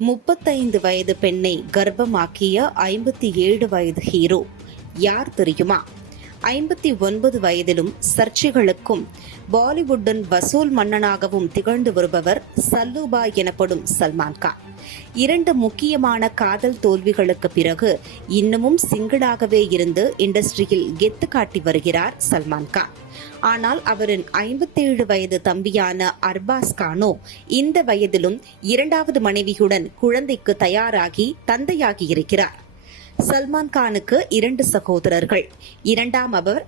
முப்பத்தைந்து வயது பெண்ணை கர்ப்பமாக்கிய ஐம்பத்தி ஏழு வயது ஹீரோ. யார் தெரியுமா? ஐம்பத்தி ஒன்பது வயதிலும் சர்ச்சைகளுக்கும் பாலிவுட்டின் வசூல் மன்னனாகவும் திகழ்ந்து வருபவர் சல்லுபா எனப்படும் சல்மான் கான். இரண்டு முக்கியமான காதல் தோல்விகளுக்கு பிறகு இன்னமும் சிங்கிளாகவே இருந்து இண்டஸ்ட்ரியில் கெத்து காட்டி வருகிறார் சல்மான் கான். ஆனால் அவரின் ஐம்பத்தேழு வயது தம்பியான அர்பாஸ் கானோ இந்த வயதிலும் இரண்டாவது மனைவியுடன் குழந்தைக்கு தயாராகி தந்தையாகி இருக்கிறார். சல்மான் கானுக்கு இரண்டு சகோதரர்கள். இரண்டாம் அவர்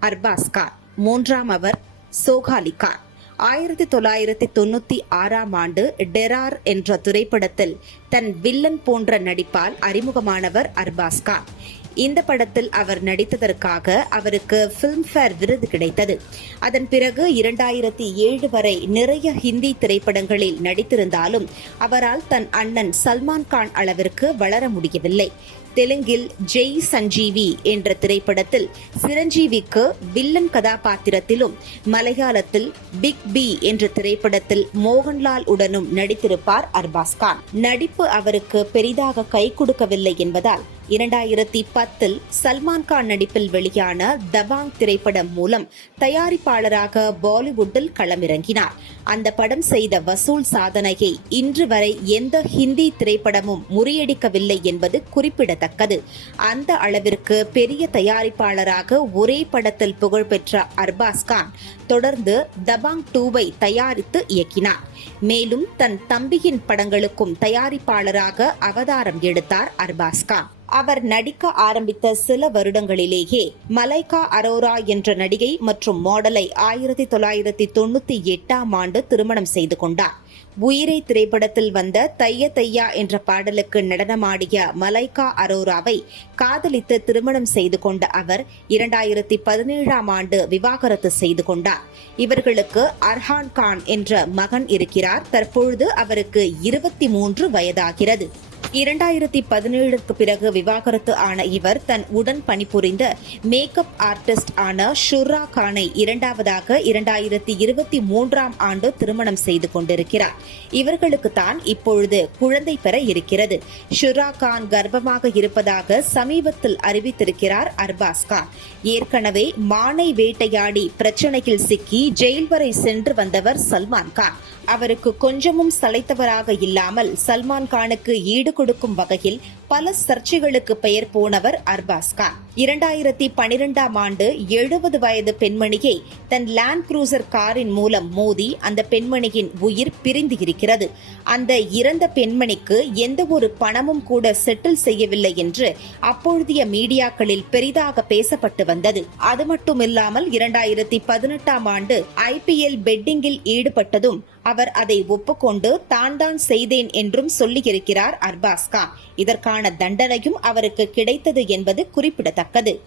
அர்பாஸ் கான் மூன்றாம் அவர் சோகாலி கான். ஆயிரத்தி தொள்ளாயிரத்தி தொண்ணூத்தி ஆறாம் ஆண்டு டெரார் என்ற திரைப்படத்தில் தன் வில்லன் போன்ற நடிப்பால் அறிமுகமானவர் அர்பாஸ் கான். இந்த படத்தில் அவர் நடித்ததற்காக அவருக்கு ஃபிலிம்ஃபேர் விருது கிடைத்தது. அதன் பிறகு இரண்டாயிரத்தி ஏழு வரை நிறைய ஹிந்தி திரைப்படங்களில் நடித்திருந்தாலும் அவரால் தன் அண்ணன் சல்மான் கான் அளவிற்கு வளர முடியவில்லை. தெலுங்கில் ஜெய் சஞ்சீவி என்ற திரைப்படத்தில் சிரஞ்சீவிக்கு வில்லன் கதாபாத்திரத்திலும் மலையாளத்தில் பிக் பி என்ற திரைப்படத்தில் மோகன்லால் உடனும் நடித்திருப்பார் அர்பாஸ் கான். நடிப்பு அவருக்கு பெரிதாக கை கொடுக்கவில்லை என்பதால் இரண்டாயிரத்தி பத்தில் சல்மான் கான் நடிப்பில் வெளியான தபாங் திரைப்படம் மூலம் தயாரிப்பாளராக பாலிவுட்டில் களமிறங்கினார். அந்த படம் செய்த வசூல் சாதனையை இன்று வரை எந்த ஹிந்தி திரைப்படமும் முறியடிக்கவில்லை என்பது குறிப்பிடத்தக்கது. அந்த அளவிற்கு பெரிய தயாரிப்பாளராக ஒரே படத்தில் புகழ்பெற்ற அர்பாஸ் கான் தொடர்ந்து தபாங் டூவை தயாரித்து இயக்கினார். மேலும் தன் தம்பியின் படங்களுக்கும் தயாரிப்பாளராக அவதாரம் எடுத்தார் அர்பாஸ் கான். அவர் நடிக்க ஆரம்பித்த சில வருடங்களிலேயே மலைகா அரோரா என்ற நடிகை மற்றும் மாடலை ஆயிரத்தி தொள்ளாயிரத்தி தொண்ணூத்தி எட்டாம் ஆண்டு திருமணம் செய்து கொண்டார். உயிரை திரைப்படத்தில் வந்த தைய தையா என்ற பாடலுக்கு நடனமாடிய மலைகா அரோராவை காதலித்து திருமணம் செய்து கொண்ட அவர் இரண்டாயிரத்தி பதினேழாம் ஆண்டு விவாகரத்து செய்து கொண்டார். இவர்களுக்கு அர்ஹான் கான் என்ற மகன் இருக்கிறார். தற்பொழுது அவருக்கு இருபத்தி மூன்று வயதாகிறது. இரண்டாயிரத்தி பதினேழுக்கு பிறகு விவாகரத்து ஆன இவர் தன் உடன் பணிபுரிந்த மேக்கப் ஆர்டிஸ்ட் ஆன ஷுர்ரா கானை இரண்டாவதாக இரண்டாயிரத்தி இருபத்தி மூன்றாம் ஆண்டு திருமணம் செய்து கொண்டிருக்கிறார். இவர்களுக்கு தான் இப்பொழுது குழந்தை பெற இருக்கிறது. ஷுர்ரா கான் கர்ப்பமாக இருப்பதாக சமீபத்தில் அறிவித்திருக்கிறார் அர்பாஸ் கான். ஏற்கனவே மானை வேட்டையாடி பிரச்சனையில் சிக்கி ஜெயில் வரை சென்று வந்தவர் சல்மான் கான். அவருக்கு கொஞ்சமும் சளைத்தவராக இல்லாமல் சல்மான் கானுக்கு ஈடு கொடுக்கும் வகையில் பல சர்ச்சைகளுக்கு பெயர் போனவர் அர்பாஸ் கான் இரண்டாயிரத்தி பனிரெண்டாம் ஆண்டு எழுபது வயது பெண்மணியை தன் லேண்ட் குரூசர் காரின் மூலம் மோதி அந்த பெண்மணியின் உயிர் பிரிந்து இருக்கிறது. அந்த இறந்த பெண்மணிக்கு எந்த ஒரு பணமும் கூட செட்டில் செய்யவில்லை என்று அப்பொழுதைய மீடியாக்களில் பெரிதாக பேசப்பட்டு வந்தது. அது மட்டுமில்லாமல் இரண்டாயிரத்தி பதினெட்டாம் ஆண்டு ஐபிஎல் பெட்டிங்கில் ஈடுபட்டதும் அவர் அதை ஒப்புக்கொண்டு தான் தான் செய்தேன் என்றும் சொல்லியிருக்கிறார் அர்பாஸ் கான் இதற்கான தண்டனையும் அவருக்கு கிடைத்தது என்பது குறிப்பிடத்தக்கது.